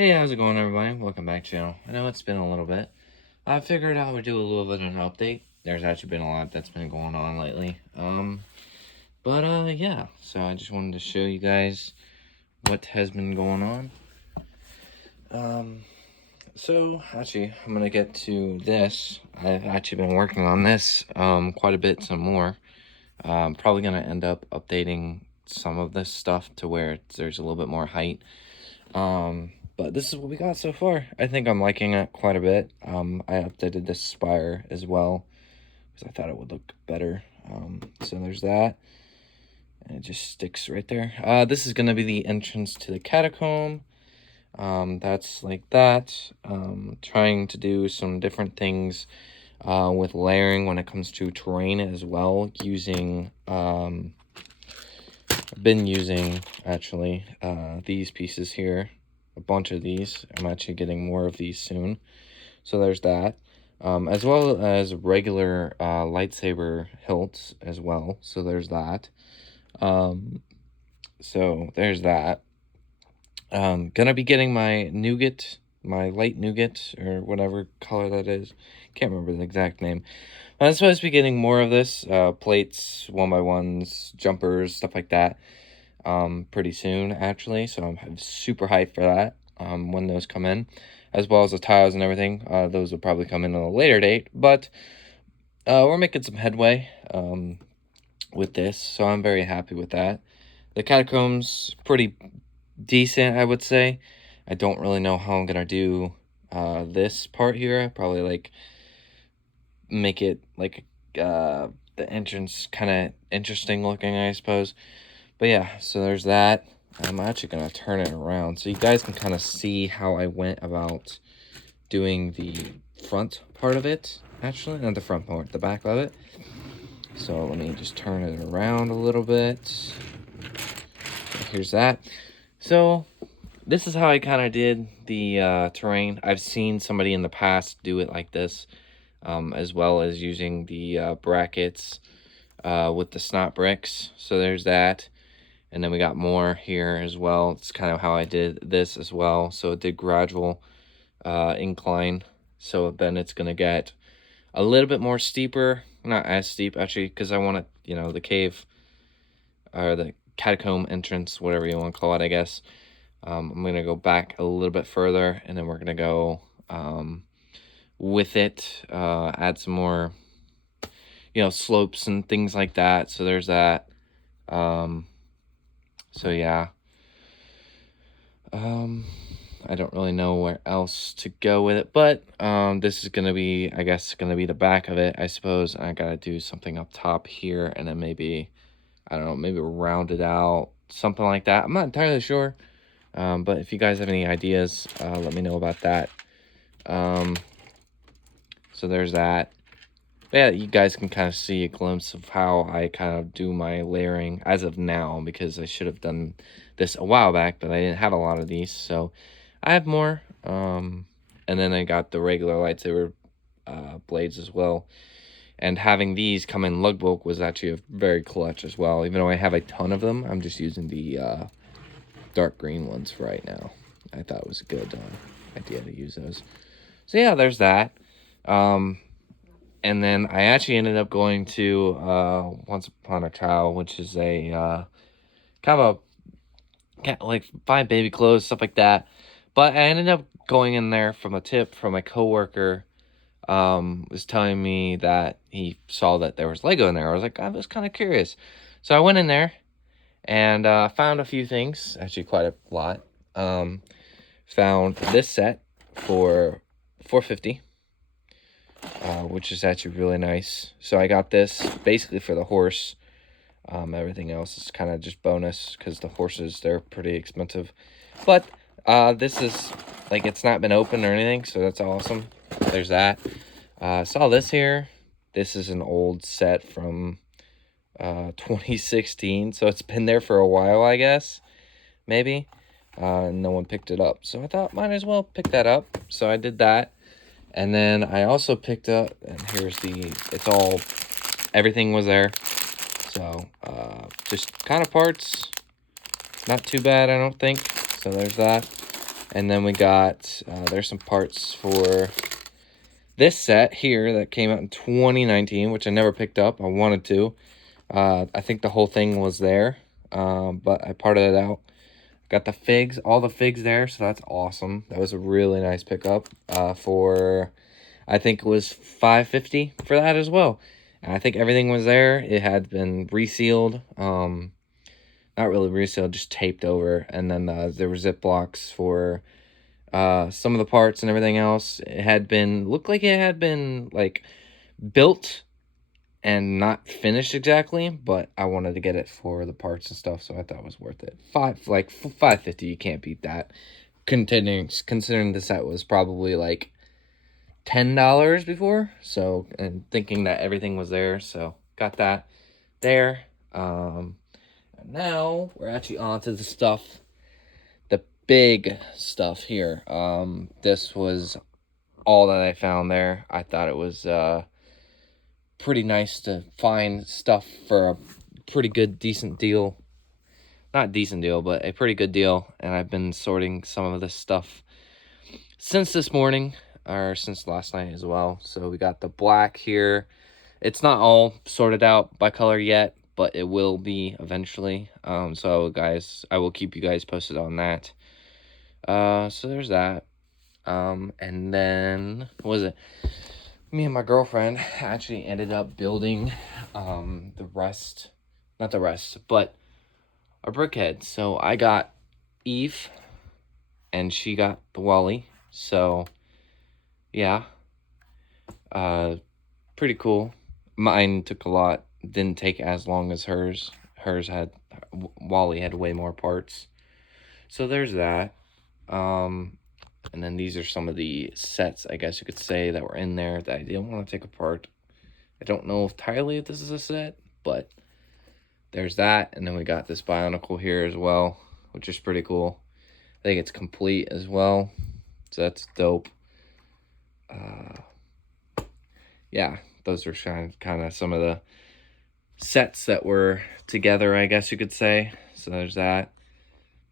Hey, how's it going, everybody? Welcome back, channel. I know it's been a little bit. I figured I would do a little bit of an update. There's actually been a lot that's been going on lately. Yeah. So I just wanted to show you guys what has been going on. Actually, I'm gonna get to this. I've actually been working on this quite a bit, some more. Probably gonna end up updating some of this stuff to where there's a little bit more height. But this is what we got so far. I think I'm liking it quite a bit. I updated this spire as well because I thought it would look better. So there's that. And it just sticks right there. This is going to be the entrance to the catacomb. That's like that. Trying to do some different things with layering when it comes to terrain as well. I've been using, actually, these pieces here. A bunch of these. I'm actually getting more of these soon. So there's that. As well as regular lightsaber hilts as well. So there's that. So there's that. Gonna be getting my nougat, my light nougat, or whatever color that is. Can't remember the exact name. I'm supposed to be getting more of this. Plates, 1x1s, jumpers, stuff like that. Pretty soon, actually. So I'm super hyped for that when those come in. As well as the tiles and everything. Those will probably come in on a later date. But we're making some headway with this. So I'm very happy with that. The catacombs, pretty decent, I would say. I don't really know how I'm going to do this part here. Probably like make it like the entrance kind of interesting looking, I suppose. But yeah, so there's that. I'm actually going to turn it around so you guys can kind of see how I went about doing the front part of it. Actually, not the front part, the back of it. So let me just turn it around a little bit. Here's that. So this is how I kind of did the terrain. I've seen somebody in the past do it like this, as well as using the brackets with the snot bricks. So there's that. And then we got more here as well. It's kind of how I did this as well. So it did gradual incline. So then it's going to get a little bit more steeper. Not as steep, actually, because I want it, the cave, or the catacomb entrance, whatever you want to call it, I guess. I'm going to go back a little bit further, and then we're going to go with it, add some more, slopes and things like that. So there's that. So yeah, I don't really know where else to go with it, but this is gonna be, I guess, gonna be the back of it, I suppose. I gotta do something up top here, and then maybe, I don't know, maybe round it out, something like that. I'm not entirely sure, but if you guys have any ideas, let me know about that. So there's that. Yeah, you guys can kind of see a glimpse of how I kind of do my layering as of now, because I should have done this a while back, but I didn't have a lot of these, so I have more. And then I got the regular lightsaber blades as well. And having these come in lug bulk was actually a very clutch as well. Even though I have a ton of them, I'm just using the dark green ones for right now. I thought it was a good idea to use those. So yeah, there's that. And then I actually ended up going to Once Upon a Child, which is a kind of like buy baby clothes, stuff like that. But I ended up going in there from a tip from my coworker. Was telling me that he saw that there was Lego in there. I was kind of curious. So I went in there and found a few things, actually quite a lot. Found this set for $4.50. Which is actually really nice. So I got this basically for the horse. Everything else is kind of just bonus because the horses, they're pretty expensive. But this is, like, it's not been opened or anything, so that's awesome. There's that. Saw this here. This is an old set from 2016, so it's been there for a while, I guess. Maybe. No one picked it up, so I thought might as well pick that up. So I did that. And then I also picked up, and here's everything was there. So, just kind of parts. Not too bad, I don't think. So there's that. And then we got, there's some parts for this set here that came out in 2019, which I never picked up. I wanted to. I think the whole thing was there, but I parted it out. Got the figs, all the figs there, so that's awesome. That was a really nice pickup for, I think it was $5.50 for that as well. And I think everything was there. It had been resealed, not really resealed, just taped over. And then there were Ziplocs for some of the parts and everything else. It had been, looked like it had been like built and not finished exactly, but I wanted to get it for the parts and stuff, so I thought it was worth it. $5.50, you can't beat that. Considering the set was probably like $10 before, so, and thinking that everything was there, so got that there. Now we're actually on to the stuff, the big stuff here. This was all that I found there. I thought it was pretty nice to find stuff for a pretty good, decent deal. Not decent deal, but a pretty good deal. And I've been sorting some of this stuff since this morning, or since last night as well. So we got the black here. It's not all sorted out by color yet, but it will be eventually. So guys, I will keep you guys posted on that. So there's that. And then, what was it? Me and my girlfriend actually ended up building not the rest, but a brickhead. So I got Eve and she got the Wally. So yeah, pretty cool. Mine took a lot, didn't take as long as hers. Wally had way more parts. So there's that. And then these are some of the sets, I guess you could say, that were in there that I didn't want to take apart. I don't know entirely if this is a set, but there's that. And then we got this Bionicle here as well, which is pretty cool. I think it's complete as well, so that's dope. Yeah, those are kind of some of the sets that were together, I guess you could say. So there's that.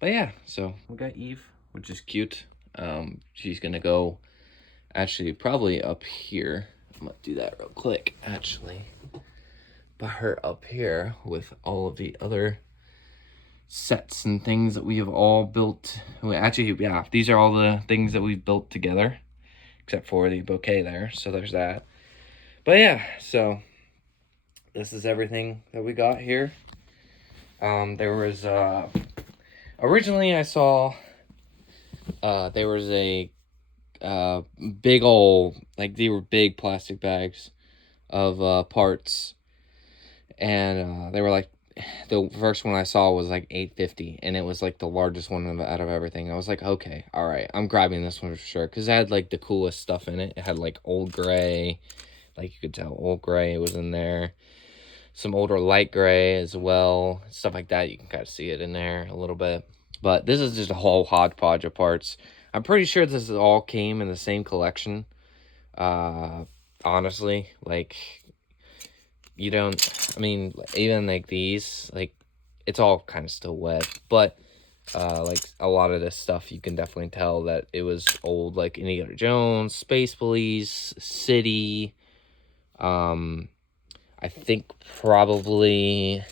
But yeah, so we got Eve, which is cute. She's gonna go actually probably up here. I'm gonna do that real quick, actually. Put her up here with all of the other sets and things that we have all built. Actually, yeah, these are all the things that we've built together, except for the bouquet there. So there's that. But yeah, so this is everything that we got here. There was originally I saw there was a big old, like, they were big plastic bags of parts, and they were like, the first one I saw was like $8.50, and it was like the largest one out of everything. I was like, okay, all right, I'm grabbing this one for sure, because it had like the coolest stuff in it. It had like old gray, like you could tell old gray was in there, some older light gray as well, stuff like that. You can kind of see it in there a little bit. But this is just a whole hodgepodge of parts. I'm pretty sure this all came in the same collection. Honestly, like, you don't, I mean, even like these, like, it's all kind of still wet, but like a lot of this stuff, you can definitely tell that it was old, like Indiana Jones, Space Police, City. I think probably,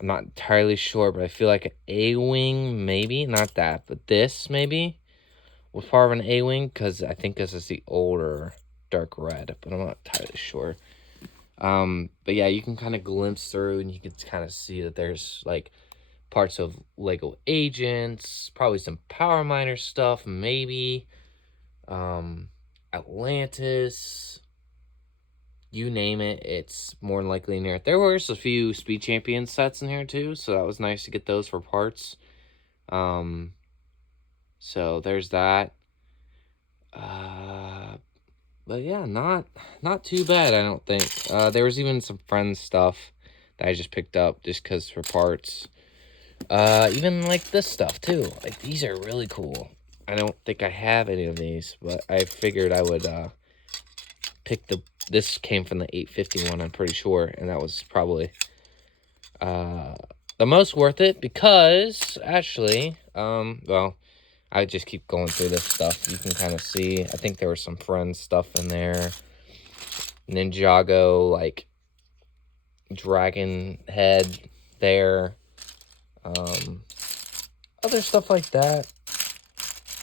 I'm not entirely sure, but I feel like an A-Wing, maybe, not that, but this maybe was part of an A-Wing, because I think this is the older dark red, but I'm not entirely sure. But yeah, you can kind of glimpse through, and you can kind of see that there's like parts of Lego Agents, probably some Power Miner stuff, maybe, Atlantis, you name it, it's more than likely in here. There was a few Speed Champion sets in here too, so that was nice to get those for parts. So there's that. But yeah, not too bad, I don't think. There was even some Friends stuff that I just picked up just because for parts. Even like this stuff too. Like, these are really cool. I don't think I have any of these, but I figured I would pick this came from the $8.50 one, I'm pretty sure, and that was probably the most worth it because, actually, well, I just keep going through this stuff. You can kind of see, I think there was some Friends stuff in there. Ninjago, like, dragon head there. Other stuff like that.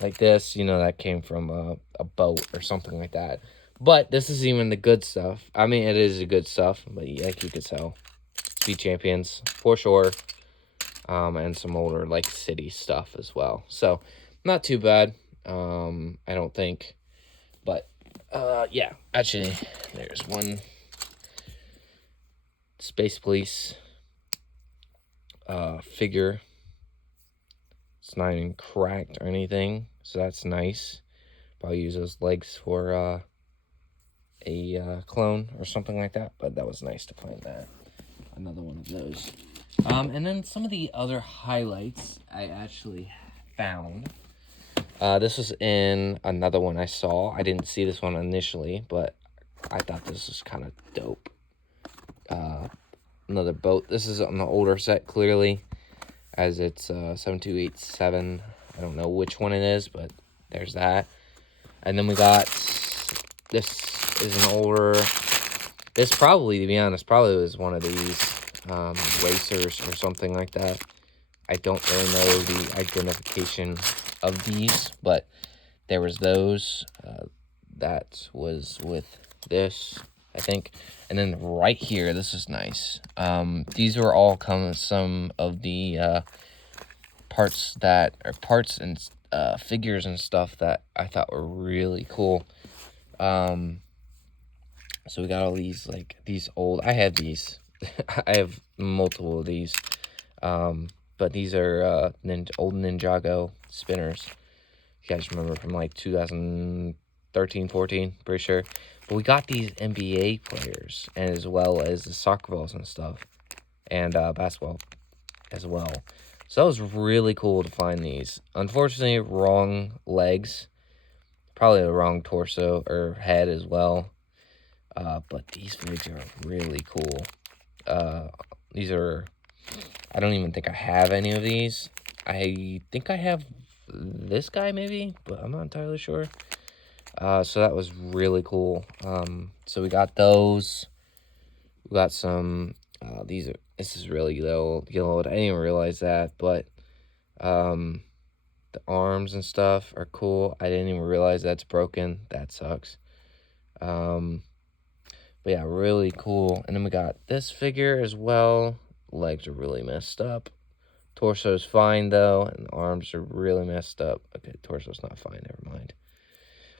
Like this, you know, that came from a boat or something like that. But this is even the good stuff. I mean, it is the good stuff, but like you could tell. Speed Champions, for sure. And some older, like, city stuff as well. So, not too bad, I don't think. But, yeah. Actually, there's one Space Police figure. It's not even cracked or anything, so that's nice. Probably use those legs for a clone or something like that, but that was nice to find that. Another one of those. And then some of the other highlights I actually found. This was in another one I saw. I didn't see this one initially, but I thought this was kind of dope. Another boat. This is on the older set, clearly, as it's 7287. I don't know which one it is, but there's that. And then we got, this is an older, this probably, to be honest, probably was one of these racers or something like that. I don't really know the identification of these, but there was those. That was with this, I think. And then right here, this is nice. These were all some of the parts and figures and stuff that I thought were really cool. So we got all these, like, these old, I had these. I have multiple of these. But these are old Ninjago spinners. You guys remember from like 2013, 14, pretty sure. But we got these NBA players, and as well as the soccer balls and stuff, and basketball as well. So that was really cool to find these. Unfortunately, wrong legs, probably the wrong torso or head as well. But these figs are really cool. These are, I don't even think I have any of these. I think I have this guy maybe, but I'm not entirely sure. So that was really cool. So we got those. We got some, this is really yellowed. I didn't even realize that, but the arms and stuff are cool. I didn't even realize that's broken. That sucks. But yeah, really cool. And then we got this figure as well. Legs are really messed up. Torso's fine, though, and the arms are really messed up. Okay, torso's not fine, never mind.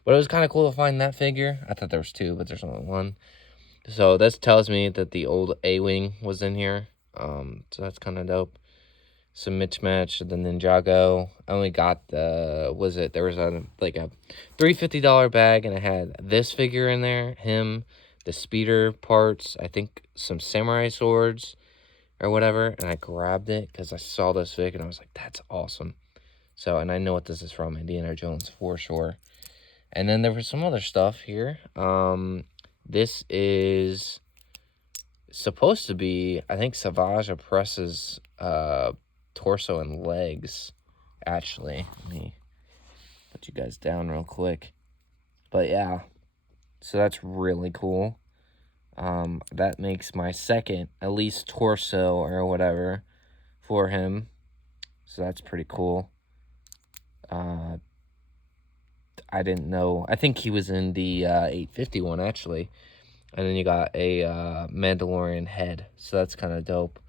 But it was kind of cool to find that figure. I thought there was two, but there's only one. So this tells me that the old A-Wing was in here. So that's kind of dope. Some mismatch, the Ninjago. I only got there was a $350 bag, and it had this figure in there, him, the speeder parts, I think some samurai swords or whatever, and I grabbed it because I saw this fig and I was like, that's awesome. So, and I know what this is from, Indiana Jones for sure. And then there was some other stuff here. This is supposed to be, I think, Savage Opress's torso and legs, actually. Let me put you guys down real quick. But yeah, so that's really cool. That makes my second, at least, torso or whatever for him. So that's pretty cool. I didn't know. I think he was in the 850 one, actually. And then you got a Mandalorian head. So that's kind of dope.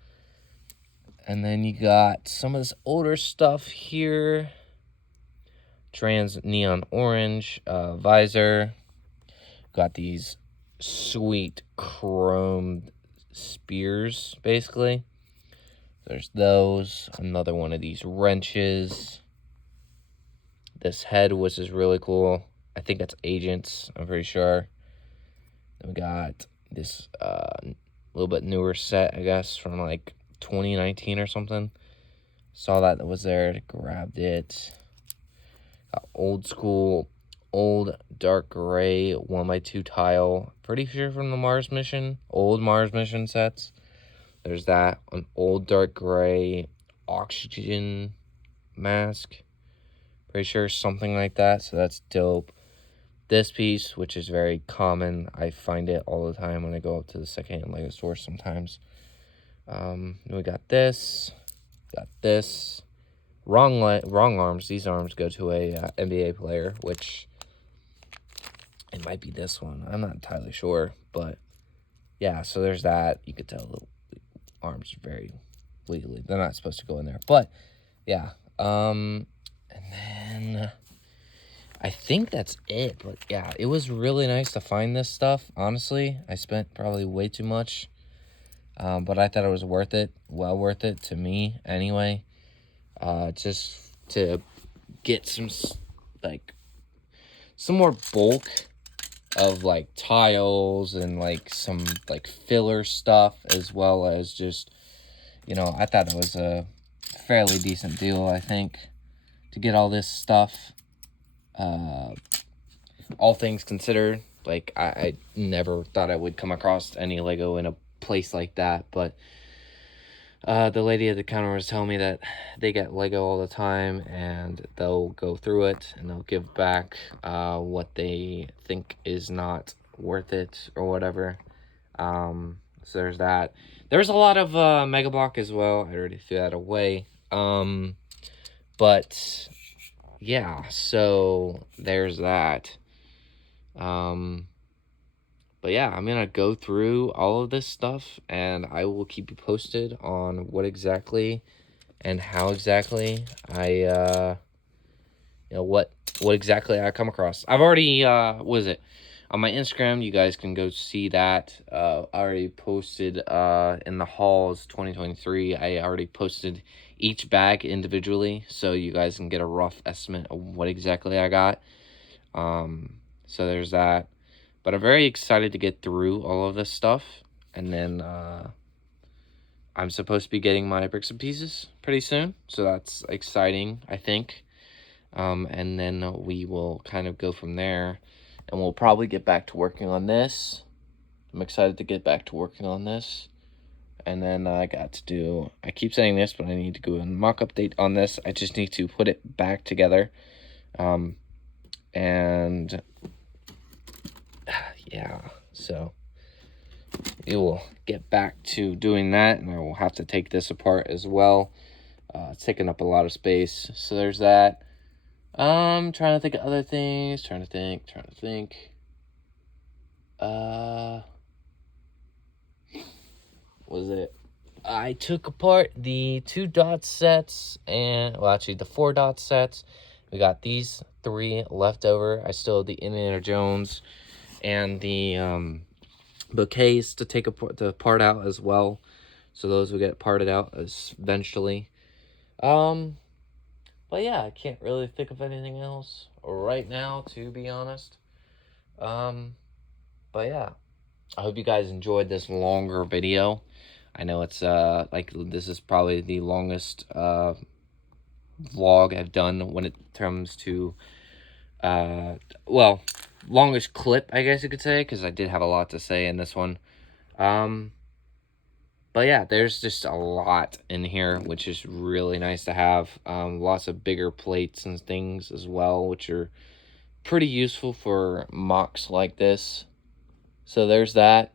And then you got some of this older stuff here. Trans neon orange visor. Got these sweet chromed spears, basically. There's those. Another one of these wrenches. This head, which is really cool. I think that's Agents, I'm pretty sure. Then we got this little bit newer set, I guess, from like 2019 or something. Saw that was there, grabbed it. Got old school, old dark gray 1x2 tile. Pretty sure from the Mars mission, old Mars mission sets. There's that. An old dark gray oxygen mask. Pretty sure something like that. So that's dope. This piece, which is very common. I find it all the time when I go up to the secondhand Lego store sometimes. We got this. Got this. Wrong arms. These arms go to a NBA player, which it might be this one. I'm not entirely sure, but yeah. So there's that. You could tell the arms are very legally. They're not supposed to go in there, but yeah. And then I think that's it. But yeah, it was really nice to find this stuff. Honestly, I spent probably way too much, but I thought it was worth it. Well worth it to me anyway. Just to get some more bulk of like tiles and like some like filler stuff, as well as just, you know, I thought it was a fairly decent deal, I think, to get all this stuff. All things considered, like I never thought I would come across any Lego in a place like that, but the lady at the counter was telling me that they get Lego all the time, and they'll go through it and they'll give back what they think is not worth it or whatever. So there's that. There's a lot of Mega Block as well. I already threw that away. But yeah, so there's that. But yeah, I'm gonna go through all of this stuff, and I will keep you posted on what exactly and how exactly I what exactly I come across. I've already what is it? On my Instagram, you guys can go see that. I already posted in the hauls 2023. I already posted each bag individually, so you guys can get a rough estimate of what exactly I got. So there's that. But I'm very excited to get through all of this stuff. And then I'm supposed to be getting my bricks and pieces pretty soon. So that's exciting, I think. And then we will kind of go from there. And we'll probably get back to working on this. I'm excited to get back to working on this. And then I keep saying this, but I need to go and mock update on this. I just need to put it back together. And yeah, so we will get back to doing that, and I will have to take this apart as well. It's taking up a lot of space, so there's that. Trying to think of other things, trying to think. Was it? I took apart the 2 dot sets, and, well, actually the 4 dot sets. We got these 3 left over. I still have the Indiana Jones and the bouquets to take the part out as well, so those will get parted out eventually. But yeah, I can't really think of anything else right now, to be honest. But yeah, I hope you guys enjoyed this longer video. I know it's like this is probably the longest vlog I've done when it comes to well, longest clip, I guess you could say, because I did have a lot to say in this one. But yeah, there's just a lot in here, which is really nice to have. Lots of bigger plates and things as well, which are pretty useful for mocks like this. So there's that.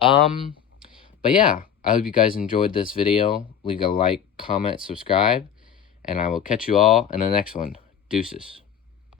But yeah, I hope you guys enjoyed this video. Leave a like, comment, subscribe, and I will catch you all in the next one. Deuces.